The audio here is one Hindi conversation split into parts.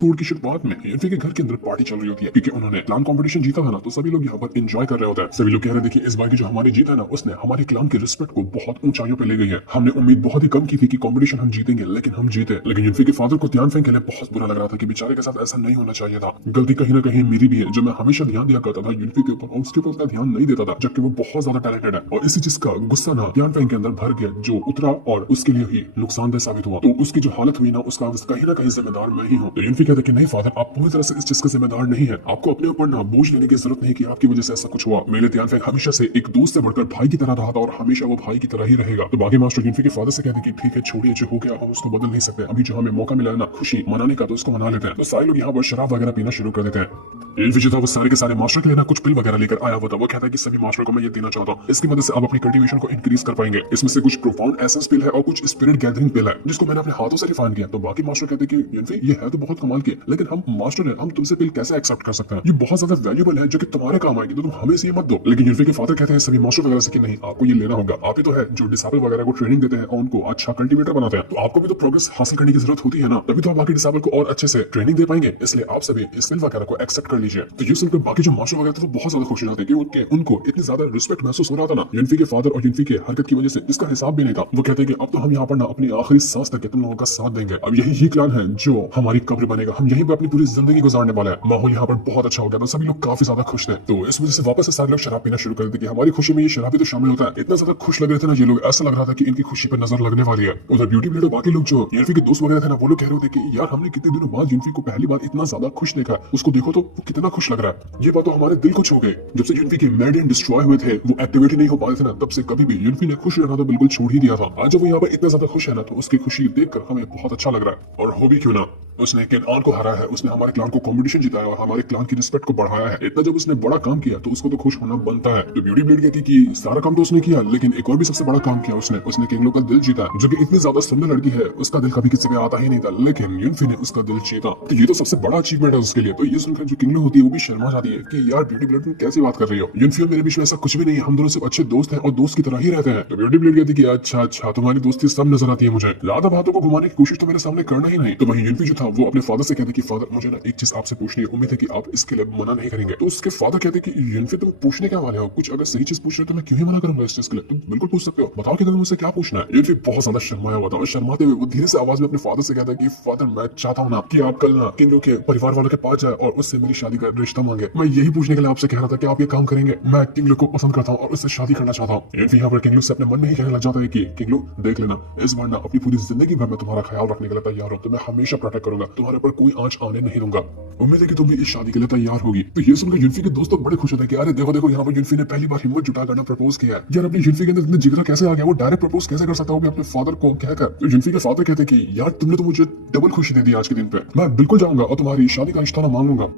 टूर की शुरुआत में यूएनफी के घर के अंदर पार्टी चल रही होती है क्योंकि उन्होंने क्लान कंपटीशन जीता था ना, तो सभी लोग यहाँ पर एंजॉय कर रहे होते हैं। सभी लोग कह रहे थे कि इस बार की जो हमारी जीत है ना, उसने हमारे क्लान की रिस्पेक्ट को बहुत ऊंचाइयों पे ले गई है। हमने उम्मीद बहुत ही कम की थी कि कंपटीशन हम जीतेंगे, लेकिन हम जीते। लेकिन यूएनफी के फादर को ध्यान फेंक के लिए बहुत बुरा लग रहा था कि बेचारे के साथ ऐसा नहीं होना चाहिए था। गलती कहीं ना कहीं मेरी भी है, जो मैं हमेशा ध्यान दिया करता था यूएनफी के ऊपर, उसके ऊपर उतना ध्यान नहीं देता था, जबकि वो बहुत ज्यादा टैलेंटेड है। और इसी चीज का गुस्सा ना ध्यान फेंक के अंदर भर गया, जो उतरा और उसके लिए ही नुकसानदेह साबित हुआ। तो उसकी जो हालत हुई ना, उसका कहीं ना कहीं जिम्मेदार मैं ही हूँ। तो यूएनफी कहते कि नहीं फादर, आप पूरी तरह से इस चीज का जिम्मेदार नहीं है। आपको अपने ऊपर ना बोझ लेने की जरूरत नहीं कि आपकी वजह से ऐसा कुछ हुआ। मेरे ध्यान फेंक हमेशा से एक दोस्त से बढ़कर भाई की तरह रहा था और हमेशा वो भाई की तरह ही रहेगा। तो बाकी मास्टर यूएनफी के फादर से कहते कि ठीक है, छोड़िए, जो हो गया हम उसको बदल नहीं सकते। अभी जो हमें मौका मिला है ना खुशी मनाने का, तो उसको मना लेते हैं। तो सारे लोग यहाँ पर शराब वगैरह पीना शुरू कर देते हैं। यूएनफी जो था वो सारे के सारे मास्टर के लिए ना कुछ पिल वगैरह लेकर आया हुआ था। वो कहता है कि सभी मास्टर को मैं ये देना चाहता हूँ, इसकी मदद से आप अपनी कल्टीवेशन को इंक्रीज कर पाएंगे। इसमें से कुछ प्रोफाउंड एसेंस पिल है और कुछ स्पिरिट गैदरिंग पिल है, जिसको मैंने अपने हाथों से रिफाइन किया। तो बाकी मास्टर कहते हैं कि यूएनफी ये है तो बहुत कमाल की, लेकिन हम मास्टर हैं, हम तुमसे पिल कैसे एक्सेप्ट कर सकते हैं? ये बहुत ज्यादा वैल्यूबल है जो कि तुम्हारे काम आएगी, तो तुम हमें से ये मत दो। लेकिन यूएनफी के फादर कहते हैं सभी मास्टर वगैरह से कि नहीं, आपको ये लेना होगा। आप ही तो है जो डिसेबल वगैरह को ट्रेनिंग देते हैं और उनको अच्छा कल्टीवेटर बनाते हैं, तो आपको भी तो प्रोग्रेस हासिल करने की जरूरत होती है ना, तभी तो आप बाकी डिसेबल को और अच्छे से ट्रेनिंग दे पाएंगे। इसलिए आप सभी इस पिल वगैरह को एक्सेप्ट कर लीजिए। तो ये सुनकर बाकी जो मास्टर वगैरह थे वो बहुत ज्यादा खुश हो जाते हैं कि उनको इतनी ज्यादा रिस्पेक्ट महसूस हो रहा था ना यूएनफी के फादर और यूएनफी के हरकत की वजह से, इसका हिसाब भी नहीं था। वो कहते हैं कि अब तो हम यहाँ पर ना अपनी आखिरी सांस तक तुम लोगों का साथ देंगे। अब यही ही क्लान है जो हमारी कब्र बनेगा, हम यहीं पर अपनी पूरी जिंदगी गुजारने वाले हैं। माहौल यहाँ पर बहुत अच्छा हो गया, तो सभी लोग काफी ज्यादा खुश थे। तो इस वजह से वापस से सारे लोग शराब पीना शुरू कर देते कि हमारी खुशी में ये शराब भी तो शामिल होता है। इतना ज्यादा खुश लग रहे थे ना ये लोग, ऐसा लग रहा था कि इनकी खुशी पर नजर लगने वाली है। उधर ब्यूटी ब्लेड और बाकी लोग जो यूएनफी के दोस्त वगैरह थे ना, वो लोग कह रहे थे कि यार हमने कितने दिनों बाद यूएनफी को पहली बार इतना ज्यादा खुश देखा, उसको देखो तो वो कितना खुश लग रहा है। ये बात तो हमारे दिल को छू गई। जब से यूएनफी के मेडियन डिस्ट्रॉय हुए थे, वो एक्टिवेट नहीं हो पा रहे थे ना, तब से कभी भी यूएनफी ने खुश रहना तो बिल्कुल छोड़ ही दिया था। आज जब वो यहाँ पर इतना ज्यादा खुश है ना, तो उसकी खुशी देखकर हमें बहुत अच्छा लग रहा है। और हो भी क्यों ना, उसने केनआन को हराया है, उसने हमारे क्लान को कंपटीशन जिताया और हमारे क्लान की रिस्पेक्ट को बढ़ाया है। इतना जब उसने बड़ा काम किया तो उसको तो खुश होना बनता है। तो ब्यूटी ब्लेड कहती कि सारा काम तो उसने किया, लेकिन एक और भी सबसे बड़ा काम किया उसने किंगलो का दिल जीता, जो कि इतनी ज्यादा सुंदर लड़की है, उसका दिल कभी किसी पे आता ही नहीं था, लेकिन यूएनफी ने उसका दिल जीता। तो ये तो सबसे बड़ा अचीवमेंट है उसके लिए। तो ये सुनकर जो किंगलो होती है वो भी शर्मा जाती है कि यार ब्यूटी ब्लेड तुम कैसी बात कर रही हो, यूएनफी और मेरे बीच में ऐसा कुछ भी नहीं है, हम दोनों सिर्फ अच्छे दोस्त हैं और दोस्त की तरह ही रहते हैं। तो ब्यूटी ब्लेड कहती कि अच्छा अच्छा, तुम्हारी दोस्ती सब नजर आती है मुझे, ज्यादा बातों को घुमाने की कोशिश तो मेरे सामने करना ही नहीं। तो वहीं यूएनफी जो था वो अपने फादर से कहते कि फादर मुझे ना एक चीज आपसे पूछनी है, उम्मीद है कि आप इसके लिए मना नहीं करेंगे। तो उसके फादर कहते कि यूएनफी तुम पूछने क्या वाले हो, कुछ अगर सही चीज पूछ रहे हो तो मैं क्यों ही मना करूंगा इस चीज के लिए, तुम बिल्कुल पूछ सकते हो, बताओ कि तुमसे क्या पूछना है। यूएनफी बहुत ज्यादा शर्माया हुआ था और शर्माते हुए वो धीरे से आवाज में अपने फादर से कहता है कि फादर मैं चाहता हूँ ना कि आप कल ना किंगलो के परिवार वालों के पास जाए और उससे मेरी शादी का रिश्ता मांगे। मैं यही पूछने के लिए आपसे कह रहा था कि आप ये काम करेंगे। मैं किंगलो को पसंद करता हूँ और उससे शादी करना चाहता हूँ। यूएनफी यहाँ पर किंगलो से अपने मन में ही कहने लग जाता है कि किंगलो देख लेना, इस बार ना अपनी पूरी जिंदगी भर मैं तुम्हारा ख्याल रखने के लिए तैयार हूँ, तो मैं हमेशा प्रोटेक्ट करूंगा, तुम्हारे ऊपर कोई आंच आने नहीं दूंगा। उम्मीद है कि तुम भी इस शादी के लिए तैयार होगी। तो ये सुनकर यूएनफी के दोस्त बड़े खुश होते हैं कि अरे देखो देखो, यहाँ पर यूएनफी ने पहली बार हिम्मत जुटा करना प्रपोज किया है। यार अपनी यूएनफी के अंदर इतना जिगरा कैसे आ गया, वो डायरेक्ट प्रपोज कैसे कर सकता है, वो भी अपने फादर को कहकर। तो यूएनफी के फादर कहते कि यार तुमने तो मुझे डबल खुशी दे दी आज के दिन पे, मैं बिल्कुल जाऊंगा और तुम्हारी शादी का रिश्ता मांगूंगा।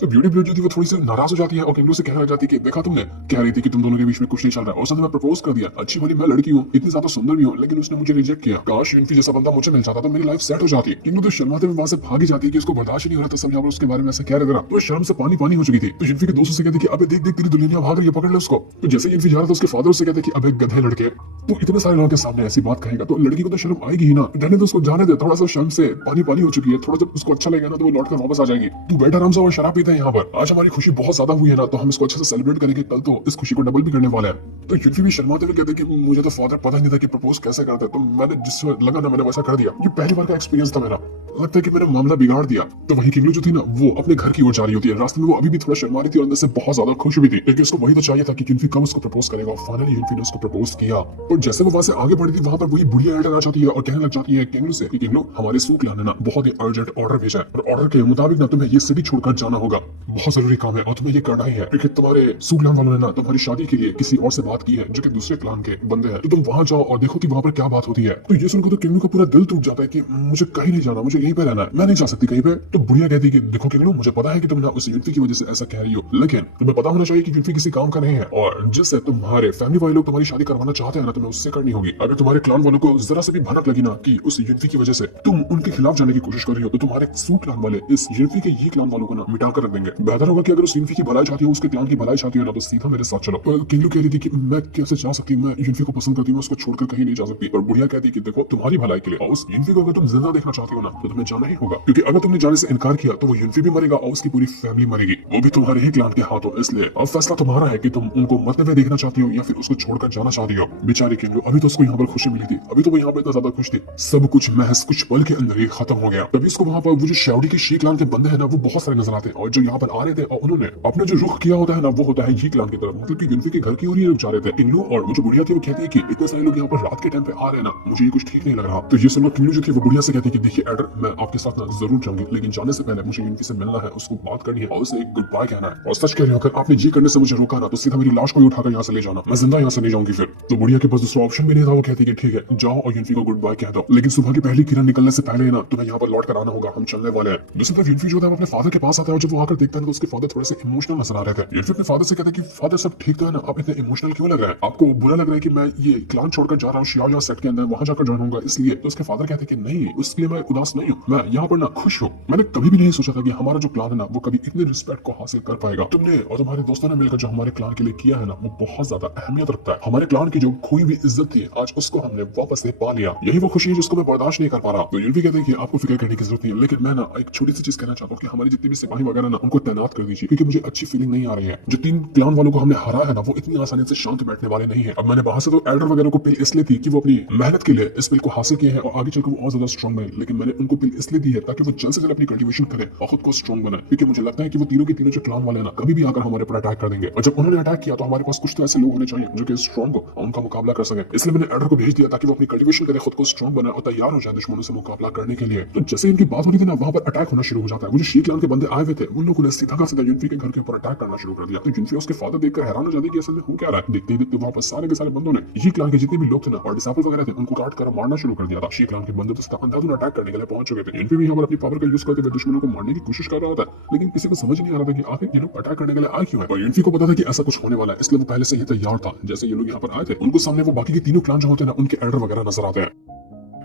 तो ब्यूटी ब्लेड जो थी वो थोड़ी सी नाराज हो जाती है और किंगलो से कहने लग जाती है कि देखा तुमने कह रही थी कि तुम दोनों के बीच में कुछ नहीं चल रहा है, और साथ में प्रपोज कर दिया। अच्छी भली मैं लड़की हूँ, इतनी ज्यादा सुंदर भी हूँ, लेकिन उसने मुझे रिजेक्ट किया। काश यूएनफी जैसा बंदा मुझे मिल जाता तो मेरी लाइफ सेट हो जाती। किंगलो तो शर्माते हुए वहां से भागी जाती है कि उसको बर्दाश्त नहीं हो रहा था सब यहाँ पर उसके बारे में ऐसा कह रहे थे। तो शर्म से पानी पानी हो चुकी थी। तो यूएनफी के दोस्तों से कहते कि अबे देख देख तेरी दुल्हनिया भाग रही है, पकड़ ले उसको। तो जैसे यूएनफी जा रहा था उसके फादर उससे कहते कि अबे गधे लड़के, तो इतने सारे लोगों के सामने ऐसी बात कहेगा तो लड़की को तो शर्म आएगी ही ना। रहने दो उसको, जाने दे, थोड़ा सा शर्म से पानी पानी हो चुकी है, थोड़ा जब उसको अच्छा लगेगा ना तो वो लौट कर वापस आ जाएगी। तू बैठा आराम से और शराब पीता है यहाँ पर। आज हमारी खुशी बहुत ज्यादा हुई है ना, तो हम इसको अच्छे से सेलिब्रेट करेंगे, कल तो इस खुशी को डबल भी करने वाले हैं। तो यूएनफी भी शर्माते हुए कहते कि मुझे तो फादर पता नहीं था कि प्रपोज कैसे करते हैं, तो मैंने जिस लगा ना मैंने वैसा कर दिया। ये पहली बार का एक्सपीरियंस था मेरा, लगता है कि मैंने मामला बिगाड़ दिया। तो वही किंगलो जो थी ना वो अपने घर की ओर जा रही होती है। रास्ते में वो अभी भी थोड़ा शर्मा रही थी और अंदर से बहुत ज्यादा खुश भी थी, क्योंकि उसको वही तो चाहिए था कि यूएनफी कब उसको प्रपोज करेगा। और फाइनली यूएनफी ने उसको प्रपोज किया। और जैसे वो वहां से आगे बढ़ी थी वहां पर वही बुढ़िया एल्डर आ जाती है और कहने लग जाती है किंगलो से कि किंगलो हमारे सू क्लान ने ना बहुत ही अर्जेंट ऑर्डर भेजा है, और ऑर्डर के मुताबिक ना तुम्हें ये सिटी छोड़कर जाना होगा, बहुत जरूरी काम है और तुम्हें ये करना ही है, क्योंकि तुम्हारे सू क्लान वालों ने ना तुम्हारी शादी के लिए किसी और से बात की है जो कि दूसरे क्लान के बंदे हैं। तो तुम वहां जाओ और देखो कि वहां पर क्या बात होती है। तो ये सुनकर तो किंगलो का पूरा दिल टूट जाता है कि मुझे कहीं नहीं जाना, मुझे यहीं पे रहना है, मैं नहीं जा सकती कहीं पे। तो बुढ़िया कहती कि देखो किंगलो मुझे पता है कि तुम ना उस यूएनफी की वजह से ऐसा कह रही हो, लेकिन तुम्हें पता होना चाहिए कि यूएनफी किसी काम का नहीं है, और जिससे तुम्हारे फैमिली वाले लोग तुम्हारी शादी करवाना चाहते हैं ना, तुम्हें उससे करनी होगी। अगर तुम्हारे क्लान वालों को जरा से भी भनक लगी ना कि उस यूएनफी की वजह से तुम उनके खिलाफ जाने की कोशिश कर रही हो, तो तुम्हारे सू क्लान वाले इस यूएनफी के ये क्लान वालों को ना मिटाकर रख देंगे। बेहतर होगा कि अगर उस यूनिफी की भलाई चाहती हो, उसके क्लान की भलाई चाहती हो ना, तो सीधा मेरे साथ चलो। किंगलू कह रही थी कि मैं कैसे जा सकती, मैं यूनिफी को पसंद करती हूँ, उसको छोड़कर कहीं नहीं जा सकती। और बुढ़िया कहती कि देखो तुम्हारी भलाई के लिए और उस यूनिफी को अगर तुम जिंदा देखना चाहती हो ना, तो तुम्हें जाना ही होगा, क्योंकि अगर तुमने जाने से इनकार किया तो वो यूनिफी भी मरेगा और उसकी पूरी फैमिली मरेगी, वो भी तुम्हारे ही क्लान के हाथों। इसलिए अब फैसला तुम्हारा है कि तुम उनको मरते हुए देखना चाहती हो या फिर उसको छोड़कर जाना चाहती हो। बेचारी किंगलू, अभी तो उसको यहाँ पर खुशी मिली थी, अभी तो वो यहाँ पर इतना ज्यादा खुश थी, सब कुछ महज कुछ पल के अंदर ही खत्म हो गया। तभी उसको वहाँ पर वो जो शेवडी के शी क्लान के बंदे हैं ना, वो बहुत सारे नजर आते हैं और जो यहाँ पर आ रहे थे और उन्होंने अपने जो रुख किया होता है ना, वो होता है ये क्लान की तरफ, मतलब कि यूनिफी के घर की ओर ही रुक जा रहे थे। किंगलू और वो जो बुढ़िया थी वो कहती है कि इतने सारे लोग यहाँ पर रात के टाइम पे आ रहे हैं ना, मुझे ये कुछ ठीक नहीं लग रहा। तो ये सुनकर किंगलू जो थी वो बुढ़िया से कहती है कि देखिए एडर, मैं आपके साथ ना जरूर जाऊंगी, लेकिन जाने से पहले मुझे यूनिफी से मिलना है, उसको बात करनी है और उसे एक गुड बाय कहना है। और सच कह रहे हो, अगर आपने जी करने से मुझे रोका ना, तो सीधा मेरी लाश को ही उठाकर यहाँ से ले जाना, मैं जिंदा यहाँ से नहीं जाऊंगी फिर। तो बुढ़िया के पास दूसरा ऑप्शन भी नहीं था, वो कहती है कि ठीक है जाओ और यूनिफी को गुड बाय कह दो, लेकिन सुबह की पहली किरण निकलने से पहले ना तुम्हें यहाँ पर लौट कर आना होगा, हम चलने वाले हैं। दूसरी तरफ यूनिफी जो है अपने फादर के पास आता है और जब वो आकर देखता है तो उसके फादर थोड़े से इमोशनल नजर आ रहे थे। यूनिफी अपने फादर से कहता है कि फादर सब ठीक तो है ना, आप इतने इमोशनल क्यों लग रहे हैं, आपको बुरा लग रहा है कि मैं ये क्लान छोड़कर जा रहा हूँ शियाओ सेट के अंदर, वहां जाकर ज्वाइन होऊंगा इसलिए। तो उसके फादर कहते हैं कि नहीं, उसके लिए मैं उदास नहीं हूँ, मैं यहाँ पर ना खुश हूँ। मैंने कभी भी नहीं सोचा था कि हमारा जो क्लान है ना, वो कभी इतने रिस्पेक्ट को हासिल कर पाएगा। तुमने और तुम्हारे दोस्तों ने मिलकर जो हमारे क्लान के लिए किया है ना, वो बहुत ज्यादा अहमियत रखता है। हमारे क्लान की जो खोई हुई इज्जत थी, आज उसको हमने वापस से पा लिया, यही वो खुशी है जिसको मैं बर्दाश्त नहीं कर पा रहा। तो यूनिफी कहते हैं कि आपको फिक्र करने की जरूरत नहीं है, लेकिन मैं ना एक छोटी सी चीज कहना चाहता हूँ कि हमारी जितनी भी सिपाही वगैरह ना, उनको तैनात कर दीजिए, क्योंकि मुझे अच्छी फीलिंग नहीं आ रही है। जो 3 क्लान वालों को हमने हरा है ना, वो इतनी आसानी से शांत बैठने वाले नहीं है। अब मैंने वहां से तो एल्डर वगैरह को पिल इसलिए थी कि वो अपनी मेहनत के लिए इस पिल को हासिल किए हैं और आगे चलकर वो और ज्यादा स्ट्रॉन्ग बने, लेकिन मैंने उनको पिल इसलिए दी है ताकि वो जल्द से जल्द अपनी कल्टीवेशन करें और खुद को स्ट्रॉन्ग बनाए, क्योंकि मुझे लगता है कि वो तीनों के तीनों जो क्लान वाले हैं ना, कभी भी आकर हमारे पर अटैक कर देंगे, और जब उन्होंने अटैक किया तो हमारे पास कुछ तो ऐसे लोग होने चाहिए जो कि स्ट्रॉन्ग हो और उनका मुकाबला कर सके। इसलिए मैंने एल्डर को भेज दिया ताकि वो अपनी कल्टीवेशन करे, खुद को स्ट्रॉन्ग बनाए और तैयार हो जाए दुश्मनों से मुकाबला करने के लिए। तो जैसे इनकी बात हो रही थी ना, वहां पर अटैक होना शुरू हो जाता है। वो जो शी क्लान के बंदे आए हुए थे, उन लोगों ने सीधा का सीधा यूनिफी के घर के ऊपर अटैक करना शुरू कर दिया। तो यूनिफी उसके फादर देखकर हैरान हो जाती है कि असल में हो क्या रहा है। देखते ही देखते वहां पर सारे के सारे बंदों ने ये क्लान के जितने भी लोग थे ना और डिसाइपल वगैरह थे, उनको काट कर मारना शुरू कर दिया था। शी क्लान के बंदे तो उसका अंधाधुन अटैक करने के लिए पहुंच चुके थे। यूनिफी भी यहाँ पर अपनी पावर का यूज करते हुए दुश्मनों को मारने की कोशिश कर रहा था, लेकिन किसी को समझ नहीं आ रहा था कि आखिर ये लोग अटैक करने के लिए आए क्यों है। और यूनिफी को पता था कि ऐसा कुछ होने वाला है, इसलिए वो पहले से ही तैयार था। जैसे ये लोग यहाँ पर आए थे, उनको सामने वो बाकी के तीनों क्लान जो होते हैं ना, उनके एल्डर वगैरह नजर आते हैं।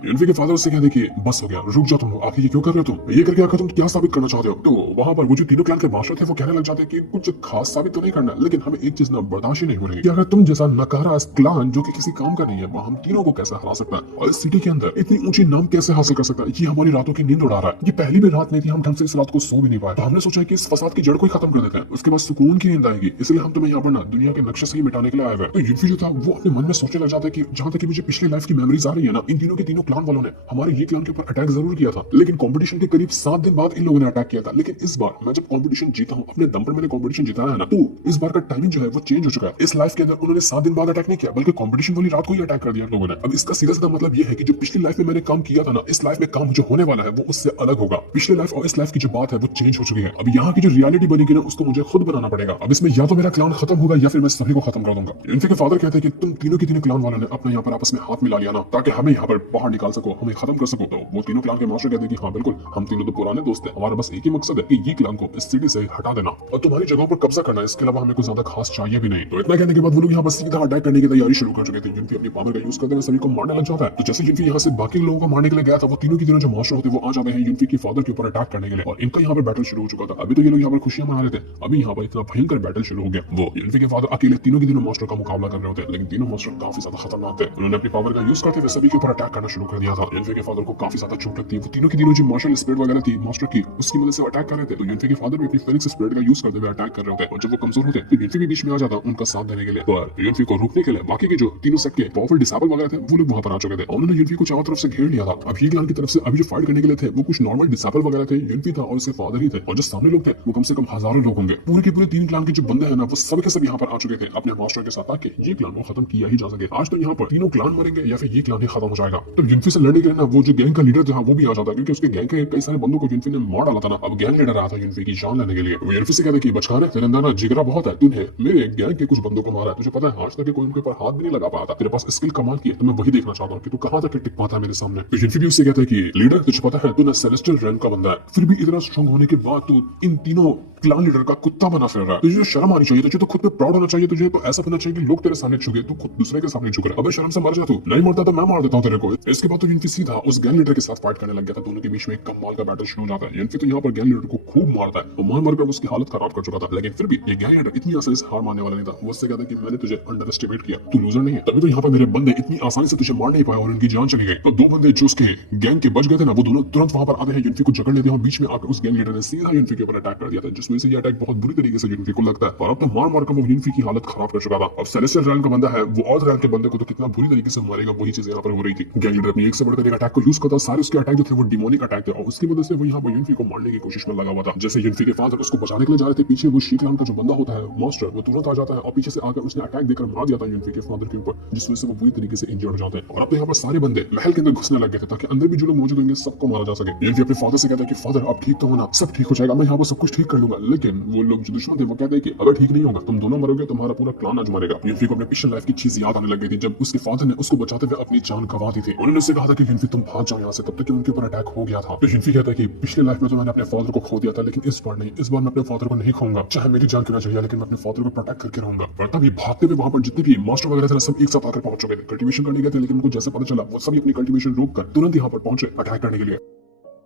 यूनिफी के फादर उससे कहते कि बस हो गया, रुक जाओ तुम लोग, आखिर ये क्यों कर रहे हो, तुम ये करके आकर तुम क्या साबित करना चाहते हो। तो वहां पर वो जो तीनों क्लान के मास्टर थे वो कहने लग जाते हैं कि कुछ खास साबित तो नहीं करना, लेकिन हमें एक चीज ना बर्दाश्त ही नहीं हो रही कि अगर तुम जैसा नकारा क्लान जो कि किसी काम का नहीं है, वो हम तीनों को कैसे हरा सकता है और इस सिटी के अंदर इतनी ऊंची नाम कैसे हासिल कर सकता है। ये हमारी रातों की नींद उड़ा रहा है। ये पहली भी रात नहीं थी, हम ढंग से इस रात को सो भी नहीं पाए। तो हमने सोचा कि इस फसाद की जड़ को ही खत्म कर देते हैं, उसके बाद सुकून की नींद आएगी, इसलिए हम तुम्हें यहाँ पर ना दुनिया के नक्शे से ही मिटाने के लिए आए हुए। तो यूनिफी जो था वो अपने मन में सोचने लग जाता है कि जहां तक मुझे पिछले लाइफ की मेमोरीज आ रही है ना, इन तीनों के तीनों क्लान वालों ने हमारे ये क्लान के ऊपर अटैक जरूर किया था, लेकिन कंपटीशन के करीब 7 दिन बाद इन लोगों ने अटैक किया था। लेकिन इस बार मैं जब कंपटीशन जीता हूं, अपने दम पर मैंने कंपटीशन जीता है ना, तो इस बार का टाइमिंग जो है वो चेंज हो चुका है। इस लाइफ के अंदर उन्होंने 7 दिन बाद अटैक नहीं किया, बल्कि कंपटीशन वाली रात को ही अटैक कर दिया लोगों ने। अब इसका सीधा सीधा मतलब ये है कि जो पिछली लाइफ में मैंने काम किया था ना, इस लाइफ में काम जो होने वाला है वो उससे अलग होगा। पिछले लाइफ और इस लाइफ की जो बात है वो चेंज हो चुकी है। अब यहाँ की जो रियलिटी बनेगी ना, उसको मुझे खुद बनाना पड़ेगा। अब इसमें या तो मेरा क्लान खत्म होगा या फिर मैं सभी को खत्म कर दूंगा। यूनिफी के फादर कहते हैं कि तुम तीनों के तीनों क्लान वालों ने अपने यहाँ पर आपस में हाथ मिला लिया ना, ताकि हमें यहाँ पर बाहर निकाल सको, हमें खत्म कर सको। तो वो तीनों क्लान के मास्टर कहते हैं कि हाँ बिल्कुल, हम तीनों तो पुराने दोस्त हैं, हमारा बस एक ही मकसद है कि ये क्लान को इस सिटी से हटा देना और तुम्हारी जगहों पर कब्जा करना। इसके अलावा हमें कुछ ज्यादा खास चाहिए भी नहीं। तो इतना कहने के बाद वो लोग यहाँ पर सीधा अटैक करने की तैयारी शुरू कर चुके थे। यूनिफी अपनी पावर का यूज करते हुए सभी को मारने लग जाता है। तो जैसे यूनिफी यहाँ से बाकी लोगों को मारने के लिए गया था, वो तीनों की तीनों जो मास्टर होते वो आ जाते हैं यूनिफी के फादर के ऊपर अटैक करने के लिए, और इनका यहाँ पर बैटल शुरू हो चुका था। अभी तो ये लोग यहाँ पर खुशियां मना रहे थे, अभी यहाँ पर इतना भयंकर बैटल शुरू हो गया। वो यूनिफी के फादर अकेले तीनों के तीनों मास्टर का मुकाबला कर रहे होते हैं, लेकिन तीनों मास्टर काफी ज्यादा खतरनाक थे। उन्होंने अपनी पावर का यूज करते हुए सभी के ऊपर अटैक करना शुरू कर दिया था। यूनिफी के फादर को काफी ज्यादा चोट लगती है। वो तीनों की तीनों जो मार्शल स्पिरिट वगैरह थी मास्टर की, उसकी मदद से अटैक कर रहे थे। तो यूनिफी के फादर भी अपनी फिनिक्स स्पिरिट का यूज करते हुए अटैक कर रहे होते हैं, और जब वो कमजोर होते तो यूनिफी भी बीच में आ जाता उनका साथ देने के लिए। तो यूनिफी को रोकने के लिए बाकी के जो तीनों सेट के पावरफुल डिसेबल वगैरह थे वो लोग वहां पर आ चुके थे, और उन्होंने यूनिफी को चारों तरफ से घेर लिया था। अब ये क्लान की तरफ से अभी जो फाइट करने के लिए थे वो कुछ नॉर्मल डिसेबल वगैरह थे, यूनिफी था और उसके फादर ही थे, और जो सामने लोग थे वो कम से कम हजारों लोग होंगे। पूरे के पूरे 3 क्लान के जो बंदे हैं ना, वो सब के सब यहाँ पर आ चुके थे अपने मास्टर के साथ, ताकि ये क्लान को खत्म किया ही जा सके। आज तो यहाँ पर तीनों क्लान मरेंगे या फिर ये क्लान ही खत्म हो जाएगा। तो यूनिफी से लड़ने के लिए ना वो जो गैंग का लीडर था वो भी आ जाता, क्योंकि उसके गैंग के कई सारे बंदों को यूनिफी ने मार डाला था ना। अब गैंग लीडर आया था यूनिफी की जान लेने के लिए। वो यूनिफी से कहते कि बचकाने, तेरे अंदर ना जिगरा बहुत है, तूने मेरे गैंग के कुछ बंदों को मारा है, तुझे पता है आज तक कोई उनके ऊपर हाथ भी नहीं लगा पाया था, तेरे पास स्किल कमाल की है, तो मैं वही देखना चाहता हूँ कि तू कहां तक टिक पाता है मेरे सामने। तो यूनिफी भी उससे कहता है कि लीडर तुझे पता है तू ना सेलेस्टियल रैंक का बंदा है, फिर भी इतना स्ट्रांग होने के बाद तू इन तीनों क्लान लीडर का कुत्ता बना फिर रहा है। तुझे शर्म आनी चाहिए, तुझे तो खुद पे प्राउड होना चाहिए, तुझे तो ऐसा होना चाहिए कि लोग तेरे सामने झुके, तू खुद दूसरे के सामने झुक रहा है। अबे शर्म से मर जा, तू नहीं मरता तो मैं मार देता हूँ तेरे को। इसके बाद तो यूनिफी सीधा उस गैंग लीडर के साथ फाइट करने लग गया था। दोनों के बीच में एक कमाल का बैटल शुरू हो जाता है। यूनिफी तो यहाँ पर गैंग लीडर को खूब मारता है, वो मार कर उसकी हालत खराब कर चुका था, लेकिन फिर भी ये गैंग लीडर इतनी आसानी से हार मारने वाला नहीं था। वो उससे कहता है कि मैंने तुझे अंडर एस्टिमेट किया, तू लूजर नहीं है, तभी तो यहाँ पर मेरे बंदे इतनी आसानी से तुझे मार नहीं पाए और उनकी जान चली गई। तो दो बंदे जो उसके गैंग के बच गए थे ना, वो दोनों तुरंत वहां पर आते हैं, यूनिफी को जकड़ लेते हैं और बीच में आकर उस गैंग लीडर ने सीधा यूनिफी के ऊपर अटैक कर दिया था, जिस वजह से ये अटैक बहुत बुरी तरीके से यूनिफी को लगता है। और अब तो मार मार कर वो यूनिफी की हालत खराब कर चुका था। अब सेलेस्टियल रैंक का बंदा है, वो ऑर्थ रैंक के बंदे को तो कितना बुरी तरीके से मारेगा, वही चीज यहाँ पर हो रही थी। गैंग लीडर अपनी एक से बढ़कर एक अटैक को यूज करता, सारे उसके अटैक जो थे वो डिमोनिक अटैक थे और उसकी वजह से वो यहाँ पर यूनिफी को मारने की कोशिश में लगा हुआ था। जैसे यूनिफी के फादर उसको बचाने के लिए जा रहे थे, पीछे वो शीक्लान का जो बंदा होता है मास्टर, वो तुरंत आ जाता है और पीछे से आकर उसने अटैक देकर मार दिया था यूनिफी के फादर के ऊपर, जिस वजह से वो बुरी तरीके से इंजर्ड हो जाते हैं। और अब तो यहाँ पर सारे बंदे महल के अंदर घुसने लग गए थे ताकि अंदर भी जो लोग मौजूद होंगे सबको मारा जा सके। यूनिफी अपने फादर से कहता है कि फादर आप ठीक तो हो ना, सब ठीक हो जाएगा, मैं यहाँ पर सब कुछ ठीक कर लूंगा। लेकिन वो लोग जो दुश्मन थे वो कहते हैं कि अगर ठीक नहीं होगा, तुम दोनों मरोगे, तुम्हारा पूरा क्लान आज मरेगा। यूनिफी को अपने पिछले लाइफ की चीज याद आने लग गई थी, जब उसके फादर ने उसको बचाते हुए अपनी जान गंवा दी थी। उन्होंने उससे कहा था कि यूनिफी तुम भाग जाओ यहाँ से, तब तक कि उनके ऊपर अटैक हो गया था। तो यूनिफी कहता है कि पिछले लाइफ में तो मैंने अपने फादर को खो दिया था, लेकिन इस बार नहीं, इस बार मैं अपने फादर को नहीं खोऊंगा, चाहे मेरी जान क्यों ना चाहिए, लेकिन मैं अपने फादर को प्रोटेक्ट करके रहूंगा। और तभी भागते हुए वहां पर जितने भी मास्टर वगैरह थे सब एक साथ आकर पहुंच चुके थे, कल्टीवेशन करने गए थे, लेकिन उनको जैसे पता चला वो सभी अपनी कल्टीवेशन रोककर तुरंत यहाँ पर पहुंचे अटैक करने के लिए।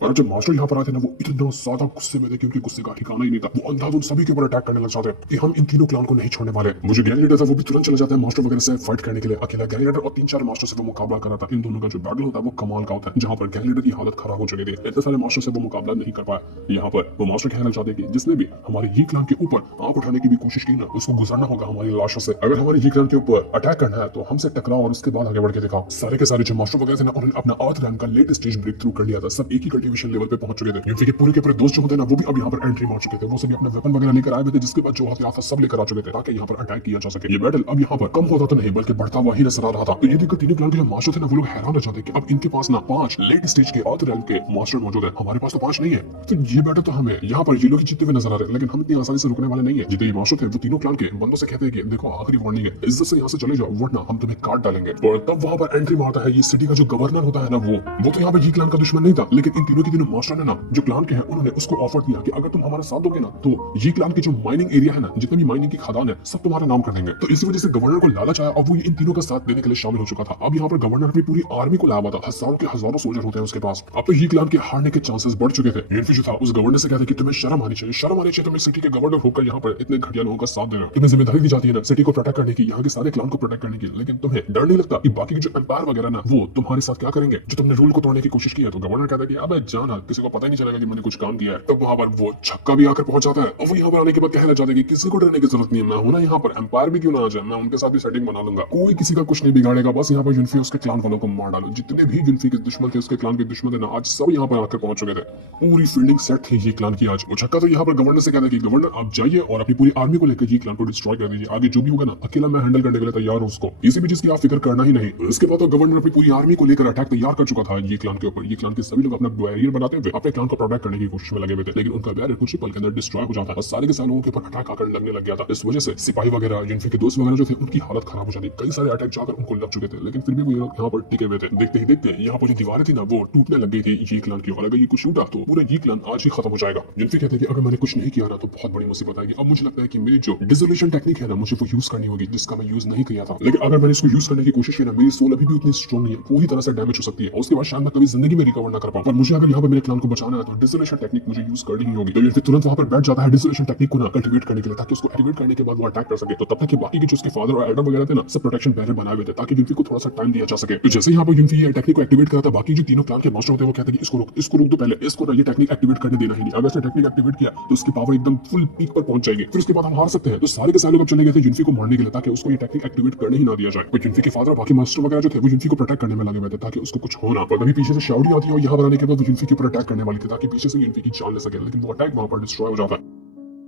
पर जब मास्टर यहाँ पर आए थे ना, वो इतना ज्यादा गुस्से में थे कि उनके गुस्से का ठिकाना ही नहीं था। वो अंधाधुंध सभी के ऊपर अटैक करने लग जाते हैं कि हम इन तीनों क्लान को नहीं छोड़ने वाले। वो जो गैंग लीडर था वो भी तुरंत चला जाता है मास्टर वगैरह से फाइट करने के लिए। अकेला गैंग लीडर और 3-4 मास्टर से वो मुकाबला कर रहा था। इन दोनों का जो बैटल होता है वो कमाल का होता है, जहाँ पर गैंग लीडर की हालत खराब हो चुकी थी। इतने सारे मास्टर से वो मुकाबला नहीं कर पाया। यहाँ पर वो मास्टर कहने लग जाते हैं कि जिसने भी हमारे ये क्लान के ऊपर आंख उठाने की भी कोशिश की ना, उसको गुजरना होगा हमारी लाशों से। अगर हमारे ये क्लान के ऊपर अटैक करना है तो हमसे टकराओ और उसके बाद आगे बढ़ के दिखाओ। सारे के सारे जो मास्टर वगैरह थे ना, उन्होंने अपना अर्थ रैंक का लेट स्टेज ब्रेक थ्रू कर लिया था। सब एक ही कल्टीवेशन लेवल पे पहुंच चुके थे। यूनिफी के पूरे दोस्त जो होते हैं ना, वो भी अब यहाँ पर एंट्री मार चुके थे। वो सभी अपने वेपन वगैरह लेकर आए हुए थे, जिसके बाद जो हथियार था सब लेकर आ चुके थे ताकि यहाँ पर अटैक किया जा सके। ये बैटल अब यहाँ पर कम होता तो नहीं बल्कि बढ़ता हुआ ही नजर आ रहा था। तो ये देखकर तीनों क्लान के जो मास्टर थे ना, वो लोग हैरान हो जाते कि अब इनके पास ना 5 लेट स्टेज के अर्थ रैंक के मास्टर मौजूद है, हमारे पास तो 5 नहीं है। तो ये बैटल तो हमें यहाँ पर ये लोग जीतते हुए नजर आ रहे हैं, लेकिन हम इतनी आसानी से रुकने वाले नहीं है। जितने मास्टर थे वो तीनों क्लान के बंदों से कहते हैं कि देखो आखिरी वार्निंग है, इज्जत से यहाँ से चले जाओ वरना हम तुम्हें काट डालेंगे। और तब वहां पर एंट्री मारता है ये सिटी का जो गवर्नर होता है ना, वो तो यहाँ पर ये क्लान का दुश्मन नहीं था, लेकिन इन तीनों के तीनों मास्टर ने ना जो क्लान के हैं उन्होंने उसको ऑफर दिया कि अगर तुम हमारा साथ दोगे ना तो ये क्लान की जो माइनिंग एरिया है ना, जितने भी माइनिंग की खदान है, सब तुम्हारा नाम कर देंगे। तो इसी वजह से गवर्नर को लालच आया और वो इन तीनों का साथ देने के लिए शामिल हो चुका था। अब यहाँ पर गवर्नर अपनी पूरी आर्मी को लाया हुआ था, हजारों के हजारों सोल्जर होते हैं उसके पास। अब तो ये क्लान के हारने के चांसेस बढ़ चुके थे। यूनिफी जो था उस गवर्नर से कहता है कि तुम्हें शर्म आनी चाहिए, शर्म आनी चाहिए, तुम इस सिटी के गवर्नर होकर यहाँ पर इतने घटिया लोगों का साथ देना। तुम्हें जिम्मेदारी दी जाती है ना सिटी को प्रोटेक्ट करने की, यहाँ के सारे क्लान को प्रोटेक्ट करने की, लेकिन तुम्हें डर नहीं लगता कि बाकी के जो एम्पायर वगैरह ना वो तुम्हारे साथ क्या करेंगे जो तुमने रूल को तोड़ने की कोशिश की है। तो गवर्नर कहता है कि अबे जाना, किसी को पता ही नहीं चलेगा कि मैंने कुछ काम किया है। तब वहां पर वो छक्का भी आकर पहुंच जाता है और वो यहाँ पर आने के बाद कहना चाहते हैं कि किसी को डरने की जरूरत नहीं है, मैं हूं ना यहाँ पर, एम्पायर भी क्यों ना आ जाए, मैं उनके साथ भी सेटिंग बना लूंगा, कोई किसी का कुछ नहीं बिगाड़ेगा, बस यहाँ पर यूनिफी उसके क्लान वालों को मार डालो। जितने भी यूनिफी के दुश्मन थे, उसके क्लान के दुश्मन थे ना, आज सब यहाँ पर आकर पहुंच चुके थे। पूरी फील्डिंग सेट थी ये क्लान की आज। वो छक्का तो यहाँ पर गवर्नर से कहता है कि गवर्नर आप जाइए और अपनी पूरी आर्मी को लेकर ये क्लान को डिस्ट्रॉय कर दीजिए, आगे जो भी होगा ना अकेला मैं हैंडल करने के लिए तैयार हूँ उसको, किसी भी चीज की आप फिक्र करना ही नहीं। इसके बाद तो गवर्नर अपनी पूरी आर्मी को लेकर अटैक तैयार कर चुका था ये क्लान के ऊपर। ये क्लान के सभी लोग अपना बैरियर बनाते हुए अपने क्लान को प्रोटेक्ट करने की कोशिश में लगे हुए थे, लेकिन उनका बैरियर कुछ ही पल के अंदर डिस्ट्रॉय हो जाता है और सारे के सारे लोगों के ऊपर अटैक आकर लगने लग गया था। इस वजह से सिपाही वगैरह यूनिफी के दोस्त वगैरह जो थे उनकी हालत खराब हो जाती, कई सारे अटैक जाकर उनको लग चुके थे, लेकिन फिर भी वो यहाँ पर टिके हुए थे। देखते ही देखते यहाँ पर जो दीवारें थी ना वो टूटने लग गई थी ये क्लान की, और अगर ये कुछ टूटा तो पूरा ये क्लान आज ही खत्म हो जाएगा। यूनिफी कहते हैं कि अगर मैंने कुछ नहीं किया ना तो बहुत बड़ी मुसीबत आएगी। अब मुझे लगता है कि मेरी जो डिसोल्यूशन टेक्निक है ना, मुझे वो यूज करनी होगी जिसका मैं यूज नहीं किया था, लेकिन अगर मैंने इसको यूज करने की कोशिश की ना, मेरी सोल अभी भी उतनी स्ट्रॉन्ग नहीं है, पूरी तरह से डैमेज हो सकती है और उसके बाद शायद मैं कभी जिंदगी में रिकवर ना कर पाऊं। पर मुझे अगर यहाँ पर मेरे क्लान को बचाना है तो डिसोल्यूशन टेक्निक मुझे यूज करनी ही होगी। तो यूनिफी तुरंत वहां पर बैठ जाता है डिसोल्यूशन टेक्निक को ना कल्टीवेट करने के लिए, ताकि उसको एक्टिवेट करने के बाद वो अटैक कर सके। तो तब तक कि बाकी के जो उसके फादर और एल्डर वगैरह थे ना, सब प्रोटेक्शन बैरियर बनाए हुए थे ताकि यूनिफी को थोड़ा सा टाइम दिया जा सके। तो जैसे यहाँ पर यूनिफी ये टेक्निक को एक्टिवेट करा था, बाकी जो तीनों क्लान के मास्टर होते हैं वो कहते हैं कि इसको रोक दो पहले, इसको ना ये टेक्निक एक्टिवेट करने देना ही नहीं, अगर इसने टेक्निक एक्टिवेट किया तो उसकी पावर एकदम फुल पीक पर पहुंच जाएगी, फिर उसके बाद हम हार सकते हैं। तो सारे के सारे लोग चले गए थे यूनिफी को मारने के लिए ताकि उसको ये टेक्निक एक्टिवेट करने ही ना दिया जाए। तो यूनिफी के फादर बाकी मास्टर वगैरह जो थे वो यूनिफी को प्रोटेक्ट करने में लगे हुए थे ताकि उसको कुछ हो ना। पर तभी पीछे से शाओडी आती है और यहाँ पर आने के बाद वो यूनिफी के ऊपर अटैक करने वाली थी ताकि पीछे से यूनिफी की जान ले सके, लेकिन वो अटैक वहां पर डिस्ट्रॉय हो जाता है।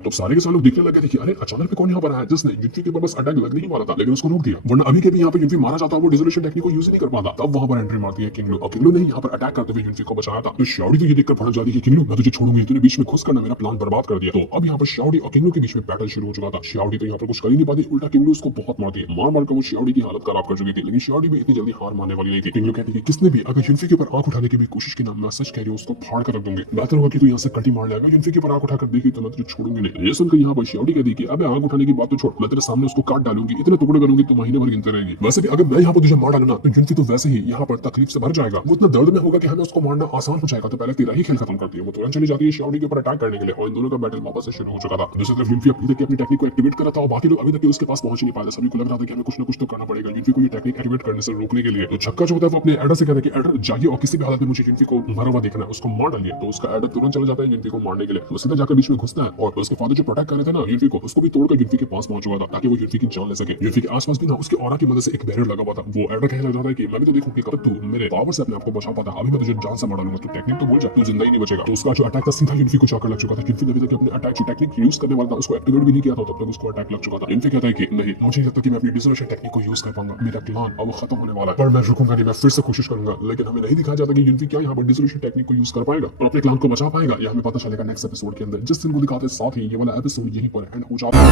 तो सारे के सारे लोग देखने लगे थे कि अरे अचानक कौन यहाँ पर आया जिसने यूनिफी के ऊपर बस अटैक लगने ही वाला था, लेकिन उसको रोक दिया, वरना अभी के भी यहाँ पर यूनिफी मारा जाता वो डिसोल्यूशन टेक्निक को यूज ही नहीं कर पाता। तब वहां पर एंट्री मारती है किंगलू और किंगलू ने यहाँ पर अटैक करते हुए यूनिफी को बचाया था। तो शाओडी तो ये देखकर भड़क जाती है कि किंगलू मैं तुझे छोड़ूंगी, तूने बीच में घुस कर मेरा प्लान बर्बाद कर दिया। तो अब यहाँ पर शाओडी और किंगलू के बीच में बैटल शुरू हो चुका था। शाओडी तो यहाँ पर कुछ कर ही नहीं पाती, उल्टा किंगलू उसको बहुत मारती है, मार कर वो शाओडी की हालत खराब कर चुकी थी, लेकिन शाओडी भी इतनी जल्दी हार मानने वाली नहीं थी। किंगलू कहती है कि किसने भी अगर यूनिफी के ऊपर आंख उठाने की भी कोशिश की ना, मैं सच कह रही हूँ उसको फाड़ कर रख दूंगी, बेहतर होगा कि तू यहाँ से कटी मार लेगा, यूनिफी के ऊपर आंख उठाकर देखी तो मैं तुझे छोड़ूंगी सामने। ये सुनकर यहाँ पर शियोटी कहती कि अबे आंख उठाने की बात तो छोड़, मैं तेरे सामने उसको काट डालूंगी, इतने टुकड़े करूंगी तो महीने भर गिनते रहेगी। वैसे भी अगर मैं यहाँ पर तुझे मार डालूंगा तो युनफी तो वैसे ही यहाँ पर तकलीफ से भर जाएगा, वो इतना दर्द में होगा कि हमें उसको मारना आसान हो जाएगा। तो पहले तेरा ही खेल खत्म करती है। वो तुरंत चली जाती है शियोटी के ऊपर अटैक करने के लिए और इन दोनों का बैटल वापस से शुरू हो चुका था। दूसरी तरफ युनफी अभी तक अपनी टेक्निक को एक्टिवेट कर रहा था और बाकी लोग अभी तक उसके पास पहुंच नहीं पाए। सभी को लग रहा था कि हमें कुछ ना कुछ तो करना पड़ेगा युनफी को ये टेक्निक एक्टिवेट करने से रोकने के लिए। तो छक्का जो होता है वो अपने एडर से कहता है कि एडर जाइए और किसी भी हालत में मुझे युनफी को मरा हुआ देखना है, उसको मार डालिए। तो उसका एडर तुरंत चला जाता है युनफी को मारने के लिए। वो सीधा जाकर बीच में घुसता है और उसके फादर जो प्रोटेक्ट कर रहे थे ना युनफी को, उसको भी तोड़कर युनफी के पास पहुंच चुका था ताकि वो युनफी की जान ले सके। युनफी के आसपास भी ना उसके ऑरा की मदद से एक बैरियर लगा हुआ था। वो एडर कहने लग जाता है कि मैं भी तो देखूं कि कब तू मेरे पावर से अपने आप को बचा पाता, अभी मैं तुझे जान से मार डालूंगा, तू टेक्निक तो भूल जा, तू जिंदा ही नहीं बचेगा। तो उसका जो अटैक था सीधा युनफी को जाकर लग चुका था। युनफी ने अभी तक अपने अटैक जो टेक्निक यूज करने वाला था उसको एक्टिवेट भी नहीं किया था, तब तक उसको अटैक लग चुका था। युनफी कहता है कि नहीं, मुझे नहीं लगता कि मैं अपनी डिसोल्यूशन टेक्निक को यूज कर पाऊंगा, मेरा क्लान अब खत्म होने वाला है, पर मैं रुकूंगा नहीं, मैं फिर से कोशिश करूंगा। लेकिन हमें नहीं दिखाया जाता कि युनफी क्या यहाँ पर डिसोल्यूशन टेक्निक को यूज कर पाएगा और अपने क्लान को बचा पाएगा। यह हमें पता चलेगा नेक्स्ट एपिसोड के अंदर, जिस दिन को दिखाते साथ ही ये वाला एपिसोड यहीं पर एंड हो जाता है।